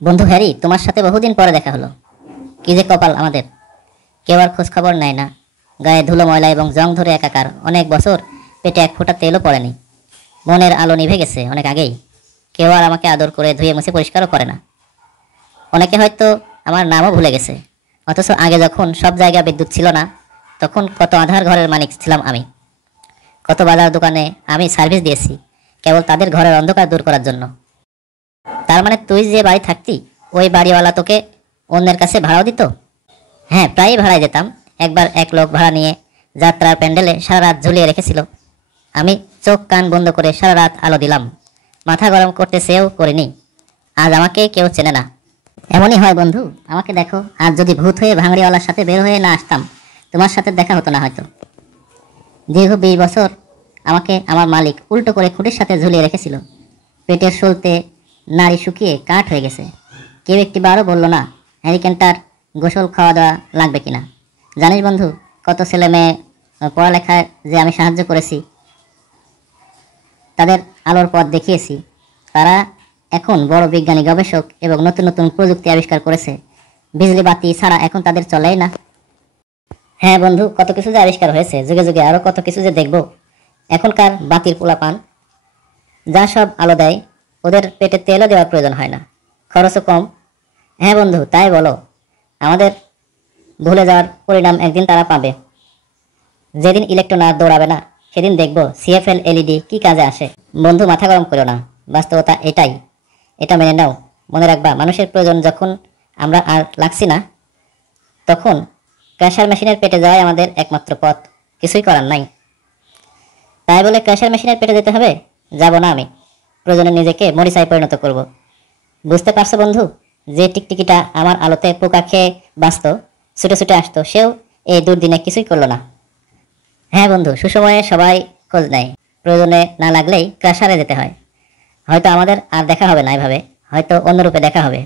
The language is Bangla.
বন্ধু হ্যারি, তোমার সাথে বহুদিন পরে দেখা হলো। কি যে কপাল আমাদের, কেউ আর খোঁজ খবর নেয় না। গায়ে ধুলো ময়লা এবং জং ধরে একাকার, অনেক বছর পেটে এক ফোঁটা তেলও পড়েনি। মনের আলো নিভে গেছে অনেক আগেই। কেউ আর আমাকে আদর করে ধুয়ে মুছে পরিষ্কারও করে না। অনেকে হয়তো আমার নামও ভুলে গেছে। অথচ আগে যখন সব জায়গায় বিদ্যুৎ ছিল না, তখন কত আধার ঘরের মালিক ছিলাম আমি। কত বাজার দোকানে আমি সার্ভিস দিয়েছি, কেবল তাদের ঘরের অন্ধকার দূর করার জন্য। তার মানে তুই যে বাড়ি থাকতি, ওই বাড়িওয়ালা তোকে অন্যের কাছে ভাড়াও দিত? হ্যাঁ, প্রায়ই ভাড়ায় যেতাম। একবার এক লোক ভাড়া নিয়ে যাত্রার প্যান্ডেলে সারা রাত ঝুলিয়ে রেখেছিল। আমি চোখ কান বন্ধ করে সারা রাত আলো দিলাম, মাথা গরম করতে চেয়েও করিনি। আজ আমাকে কেউ চেনে না। এমনই হয় বন্ধু, আমাকে দেখো। আজ যদি ভূত হয়ে ভাঙড়িওয়ালার সাথে বের হয়ে না আসতাম, তোমার সাথে দেখা হতো না হয়তো। দীর্ঘ 20 বছর আমাকে আমার মালিক উল্টো করে খুঁটির সাথে ঝুলিয়ে রেখেছিল। পেটের সলতে নাড়ি শুকিয়ে কাঠ হয়ে গেছে। কেউ একটিবারও বলল না হ্যারিকেনটার গোসল খাওয়া দাওয়া লাগবে কিনা। জানিস বন্ধু, কত ছেলে মেয়ে পড়ালেখায় যে আমি সাহায্য করেছি, তাদের আলোর পথ দেখিয়েছি। তারা এখন বড় বিজ্ঞানী, গবেষক এবং নতুন নতুন প্রযুক্তি আবিষ্কার করেছে। বিজলি বাতি ছাড়া এখন তাদের চলেই না। হ্যাঁ বন্ধু, কত কিছু যে আবিষ্কার হয়েছে, যুগে যুগে আরো কত কিছু যে দেখব। এখনকার বাতির পোলাপান যা সব আলো দেয়, ওদের পেটে তেলও দেওয়ার প্রয়োজন হয় না, খরচও কম। হ্যাঁ বন্ধু, তাই বলো। আমাদের ভুলে যাওয়ার পরিণাম একদিন তারা পাবে। যেদিন ইলেকট্রন আর দৌড়াবে না, সেদিন দেখব সিএফএল এলইডি কি কাজে আসে। বন্ধু, মাথা গরম করো না, বাস্তবতা এটাই। এটা মেনে নাও। মনে রাখবা, মানুষের প্রয়োজন যখন আমরা আর লাগছি না, তখন ক্যাশার মেশিনের পেটে যাওয়াই আমাদের একমাত্র পথ। কিছুই করার নাই। তাই বলে ক্যাশার মেশিনের পেটে যেতে হবে? যাব না আমি। প্রয়োজনে নিজেকে মরিচায় পরিণত করব। বুঝতে পারছো বন্ধু? যে টিকটিকিটা আমার আলোতে পোকা খেয়ে বাঁচত, ছুটে ছুটে আসতো, সেও এই দুর্দিনে কিছুই করলো না। হ্যাঁ বন্ধু, সুসময়ে সবাই খোঁজ নেয়, প্রয়োজনে না লাগলেই ক্রাশারে যেতে হয়। হয়তো আমাদের আর দেখা হবে না এভাবে, হয়তো অন্য রূপে দেখা হবে।